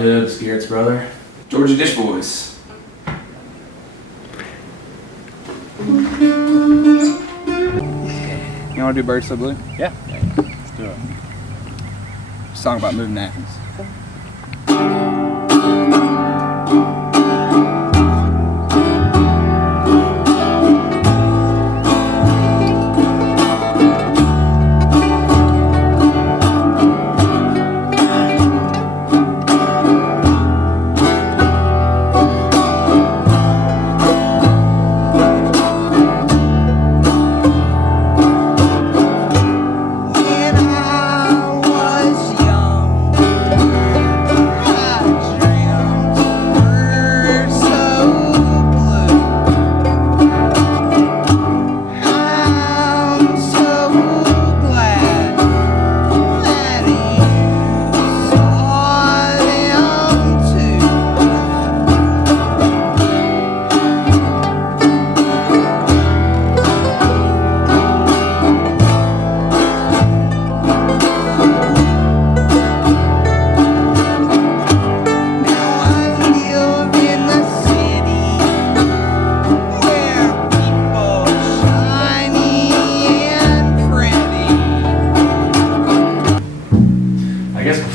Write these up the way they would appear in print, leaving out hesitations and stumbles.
Hibbs, Garrett's brother. Georgia Dish Boys. You want to do Birds So Blue? Yeah. Let's do it. Song about moving to Athens.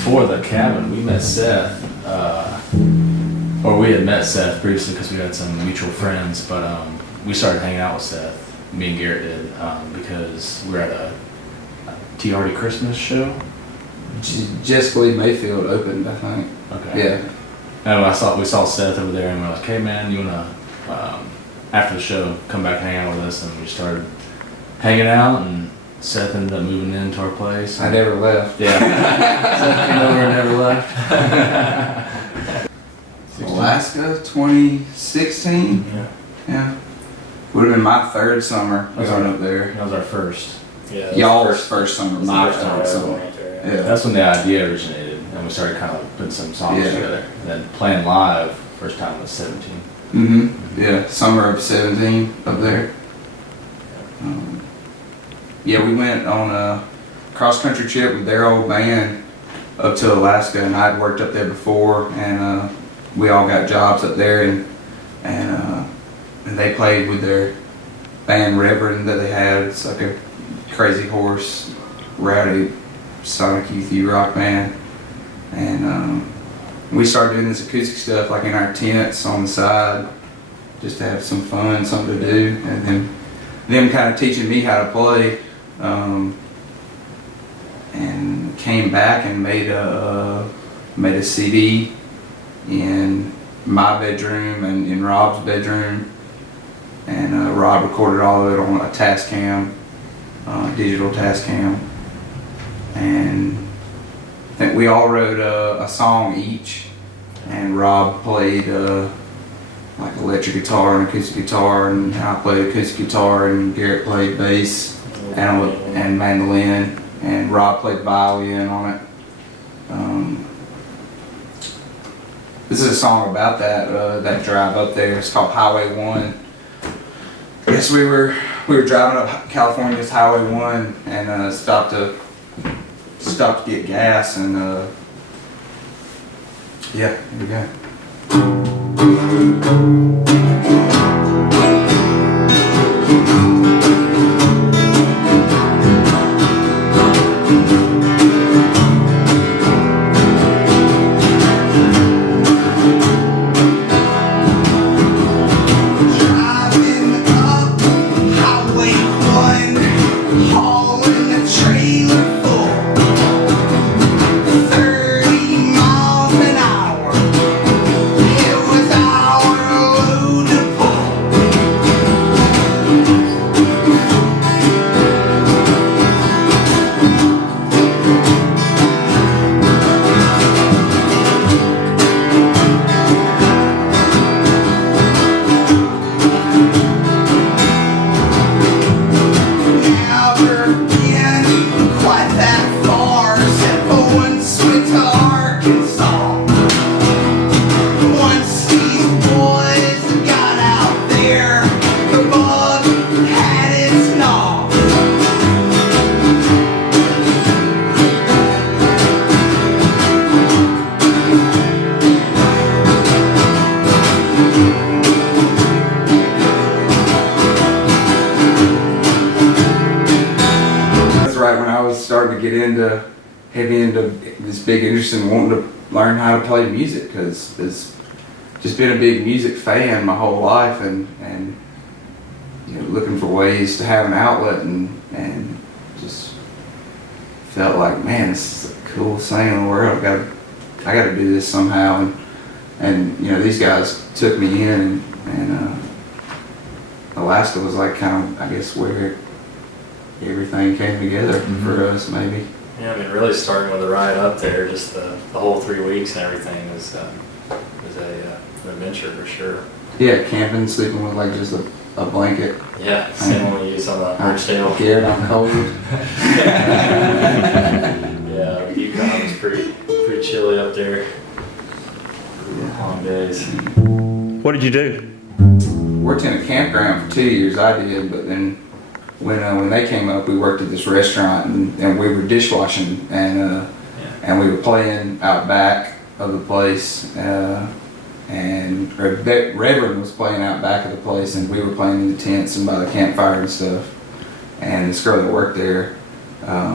Before the cabin, we met Seth, or we had met Seth previously because we had some mutual friends, but we started hanging out with Seth, me and Garrett did, because we were at a Tea Hardy Christmas show. Jessica Lee Mayfield opened, I think. Okay. Yeah. And we saw Seth over there and we're like, hey man, you wanna, after the show, come back and hang out with us? And we started hanging out, and Seth ended up moving into our place. I never left. Yeah. Seth came over and never left. Alaska 2016? Yeah. Yeah. Would have been my third summer That's going our- up there. That was our first. Yeah, Y'all's first summer, that's the my first time I third ever summer. went there. Yeah. That's when the idea originated, and we started kind of putting some songs Yeah. together. And then playing live, first time was 17. Mm-hmm. Yeah, summer of 17 up there. Yeah, we went on a cross-country trip with their old band up to Alaska, and I'd worked up there before, and we all got jobs up there, and they played with their band Reverend that they had. It's like a crazy horse, rowdy Sonic Youth rock band, and we started doing this acoustic stuff like in our tents on the side, just to have some fun, something to do, and then them kind of teaching me how to play, and came back and made a CD in my bedroom and in Rob's bedroom, and Rob recorded all of it on a Tascam, digital Tascam, and I think we all wrote a song each, and Rob played like electric guitar and acoustic guitar, and I played acoustic guitar, and Garrett played bass and mandolin, and Rob played violin on it. This is a song about that drive up there. It's called Highway 1. I guess we were driving up California's Highway 1 and stopped to get gas, and yeah, here we go. into this big interest in wanting to learn how to play music, because it's just been a big music fan my whole life, and you know, looking for ways to have an outlet, and just felt like, man, this is the coolest thing in the world. I got to do this somehow, and you know, these guys took me in, and Alaska was like kind of, I guess, where everything came together for us, maybe. Yeah, I mean, really starting with the ride up there, just the whole 3 weeks and everything was an adventure for sure. Yeah, camping, sleeping with like just a blanket. Yeah, same one we use on the Birchdale. Scared I'm cold. Yeah, the Yukon was pretty chilly up there. Long days. What did you do? Worked in a campground for 2 years, I did, but then when they came up, we worked at this restaurant, and we were dishwashing, and we were playing out back of the place, and Reverend was playing out back of the place, and we were playing in the tents and by the campfire and stuff. And this girl that worked there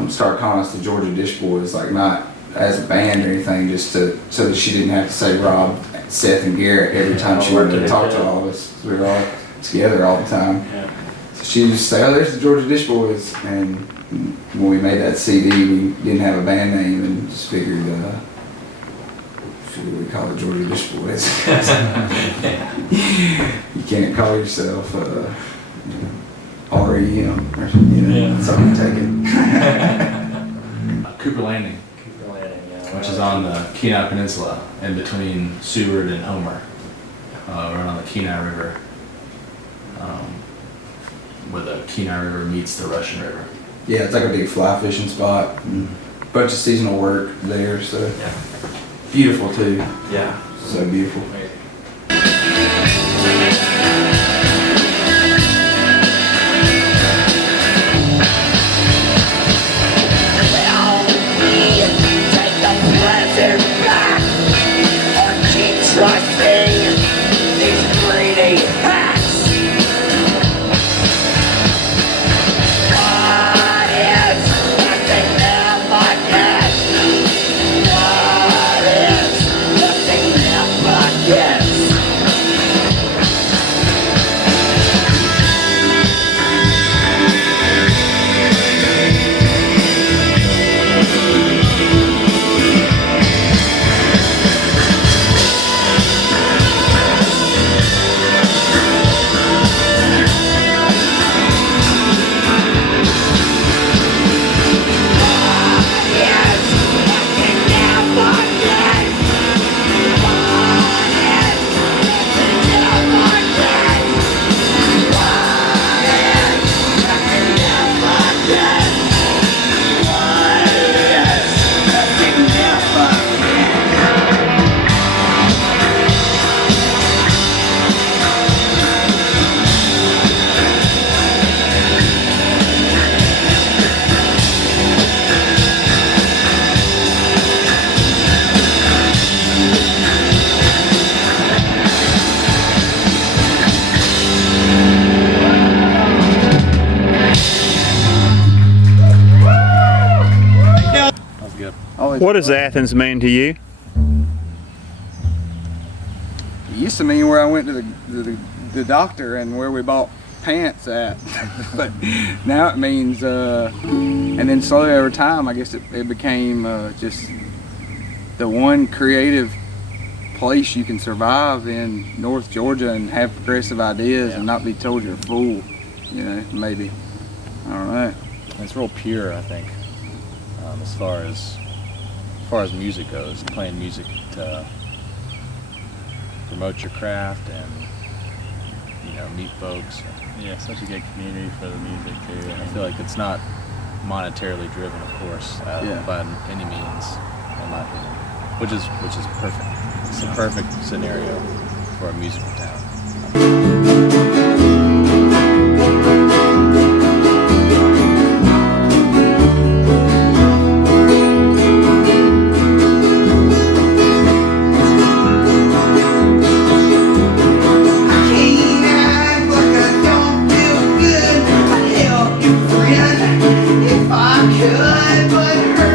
started calling us the Georgia Dish Boys, like not as a band or anything, just so that she didn't have to say Rob, Seth, and Garrett every time she wanted to talk to all of us. We were all together all the time. Yeah. So she used to say, "Oh, there's the Georgia Dish Boys." And when we made that CD, we didn't have a band name, and just figured we call it Georgia Dish Boys. You can't call yourself REM or something taken. Cooper Landing, Yeah, which is on the Kenai Peninsula, in between Seward and Homer, right on the Kenai River, where the Kenai River meets the Russian River. Yeah, it's like a big fly fishing spot. Bunch of seasonal work there, so Yeah. beautiful too. Yeah. So beautiful. Amazing. What does Athens mean to you? It used to mean where I went to the doctor and where we bought pants at, but now it means, and then slowly over time, I guess it became just the one creative place you can survive in North Georgia and have progressive ideas and not be told you're a fool, you know, maybe. I don't know. It's real pure, I think, as far as music goes. Playing music to promote your craft and, you know, meet folks. Yeah, such a good community for the music too. I feel like it's not monetarily driven, of course, by any means, in my opinion, which is perfect. It's a perfect scenario for a musical town. If I could, but her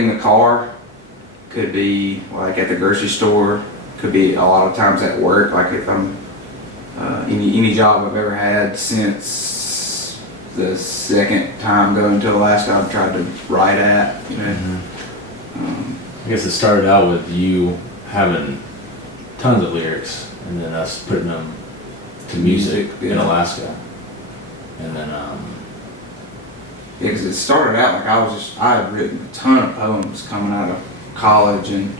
in the car, could be like at the grocery store, could be a lot of times at work. Like if I'm any job I've ever had since the second time going to Alaska, I've tried to write at. You know. I guess it started out with you having tons of lyrics, and then us putting them to music in Yeah. Alaska, and then Yeah, because it started out like I had written a ton of poems coming out of college and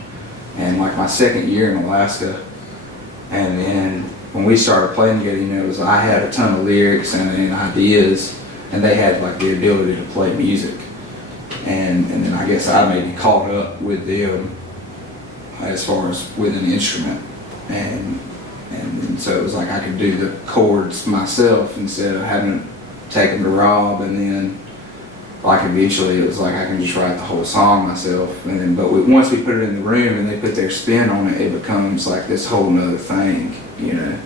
like my second year in Alaska, and then when we started playing together, you know, I had a ton of lyrics and ideas, and they had like the ability to play music, and then I guess I maybe caught up with them as far as with an instrument, and so it was like I could do the chords myself instead of having to take them to Rob, and then like eventually it was like I can just write the whole song myself, and then once we put it in the room and they put their spin on it, it becomes like this whole nother thing, you know,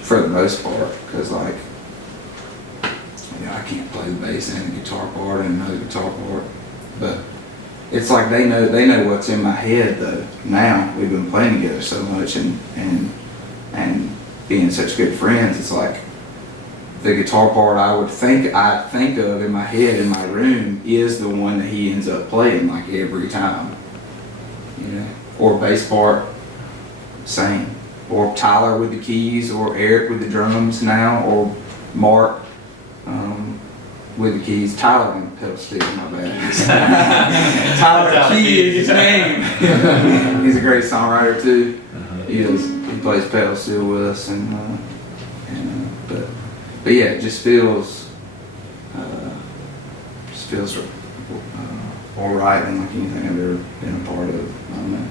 for the most part, because like, you know, I can't play the bass and the guitar part and another guitar part, but it's like they know what's in my head though. Now we've been playing together so much and being such good friends, it's like the guitar part I think of in my head in my room is the one that he ends up playing like every time, you know, or bass part, same, or Tyler with the keys, or Eric with the drums now, or Mark with the keys. Tyler and pedal steel, my bad. Tyler Key is his name. He's a great songwriter too. He plays pedal steel with us, but yeah, it just feels all right, and like anything I've ever been a part of. I don't know.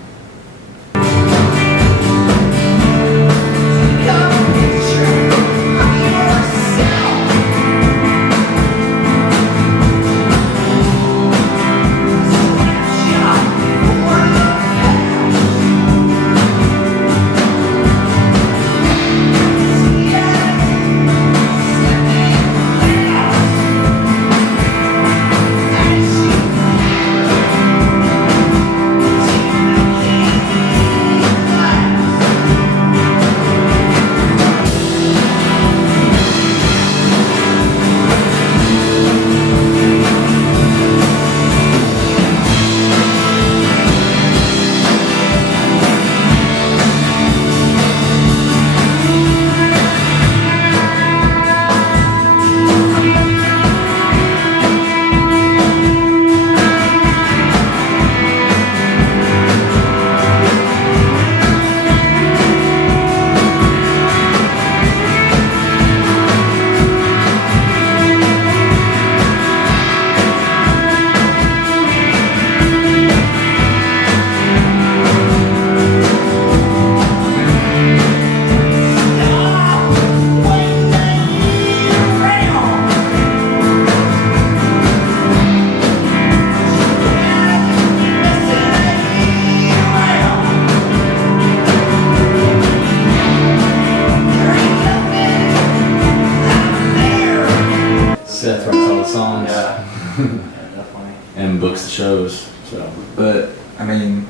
Seth writes all the songs. Yeah. Yeah, definitely. And books the shows. So, But I mean,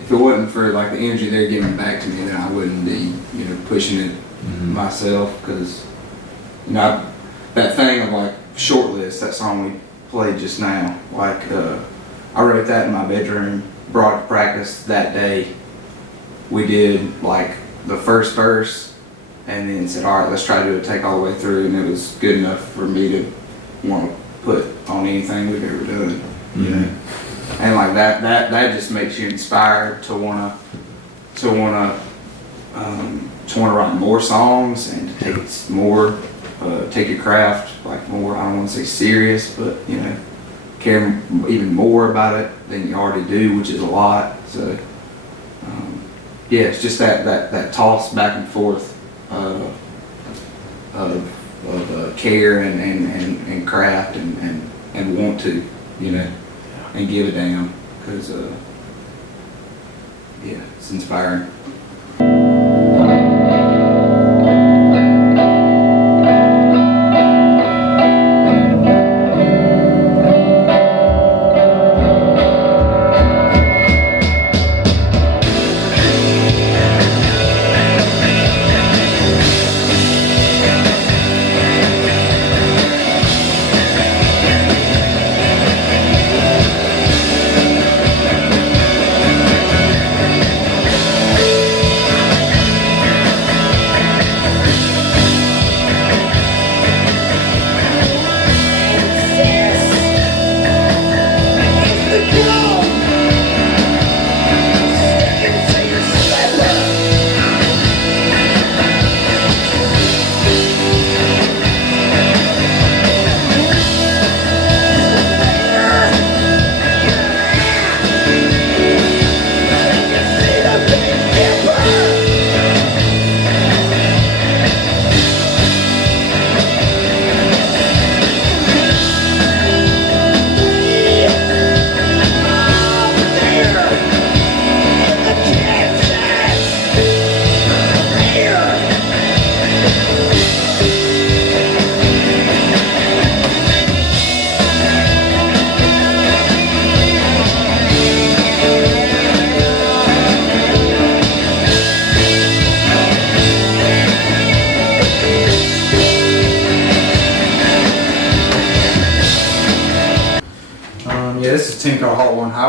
if it wasn't for like the energy they're giving back to me, then I wouldn't be, you know, pushing it myself. Because, you know, that thing of like Shortlist, that song we played just now, like I wrote that in my bedroom, brought it to practice that day. We did like the first verse, and then said, all right, let's try to do a take all the way through, and it was good enough for me to want to put on anything we've ever done. You know? And like that just makes you inspired to wanna write more songs and to take it more, take your craft like more, I don't want to say serious, but you know, care even more about it than you already do, which is a lot. So yeah, it's just that toss back and forth of care and craft and want to, you know, and give a damn, because yeah, it's inspiring.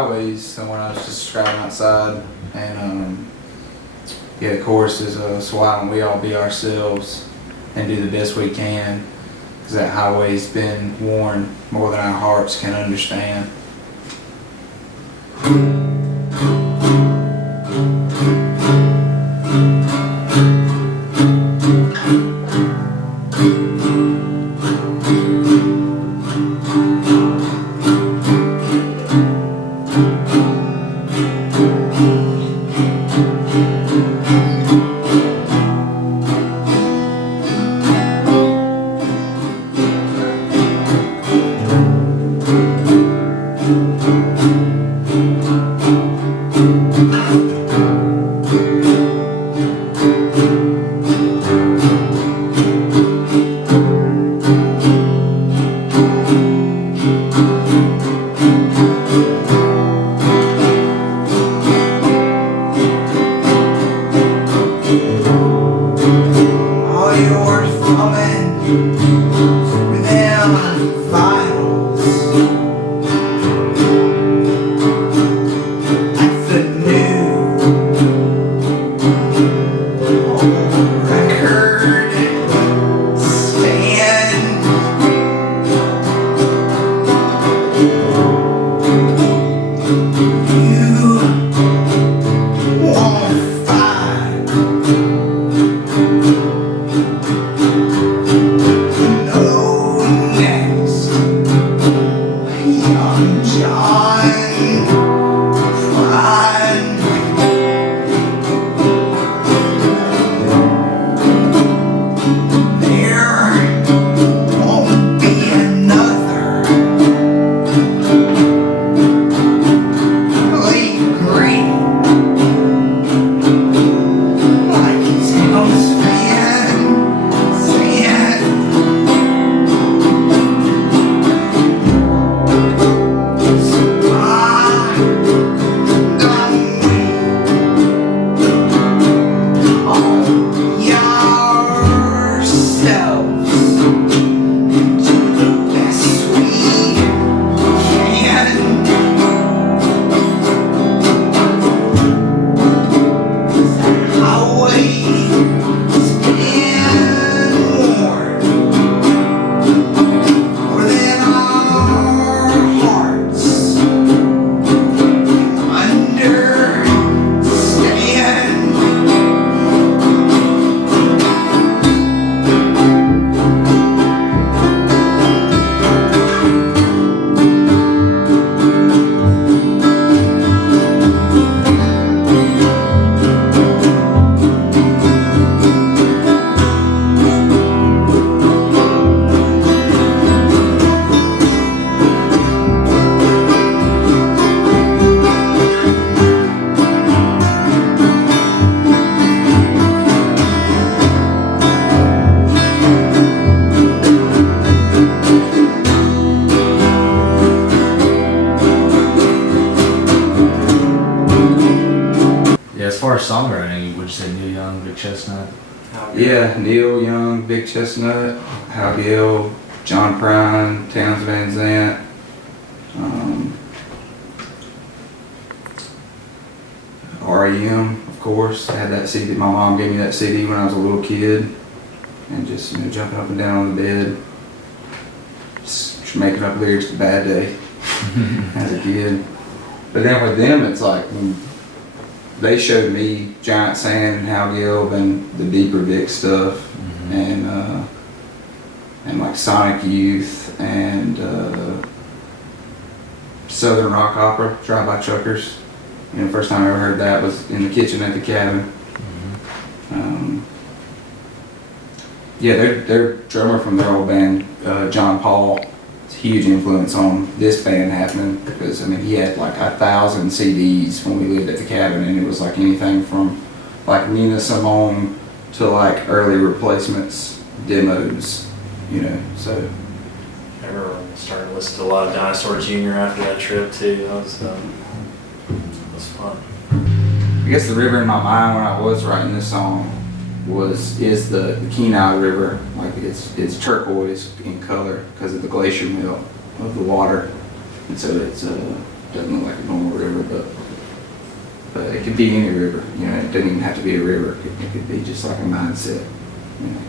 highways, the one I was just describing outside, and yeah, the chorus is so why don't we all be ourselves and do the best we can, because that highway's been worn more than our hearts can understand. far as songwriting, would you say Neil Young, Big Chestnut? Yeah, Neil Young, Big Chestnut, Hal Gill, John Prine, Towns Van Zandt. REM, of course. I had that CD. My mom gave me that CD when I was a little kid, and just jumping up and down on the bed, just making up lyrics to Bad Day as a kid. But then with them, it's like when they showed me Giant Sand and Hal Gill and the deeper Vic stuff, and like Sonic Youth and Southern Rock Opera, Drive By Truckers. The first time I ever heard that was in the kitchen at the cabin. Yeah, their drummer from their old band, John Paul, it's a huge influence on this band happening, because he had like 1,000 CDs when we lived at the cabin, and it was like anything from like Nina Simone to like early Replacements demos, so. I remember starting to listen to a lot of Dinosaur Jr. after that trip too. That was fun. I guess the river in my mind when I was writing this song is the Kenai River. Like it's turquoise in color because of the glacier melt of the water, and so it's doesn't look like a normal river, but it could be any river. You know, it doesn't even have to be a river. It could be just like a mindset. You know.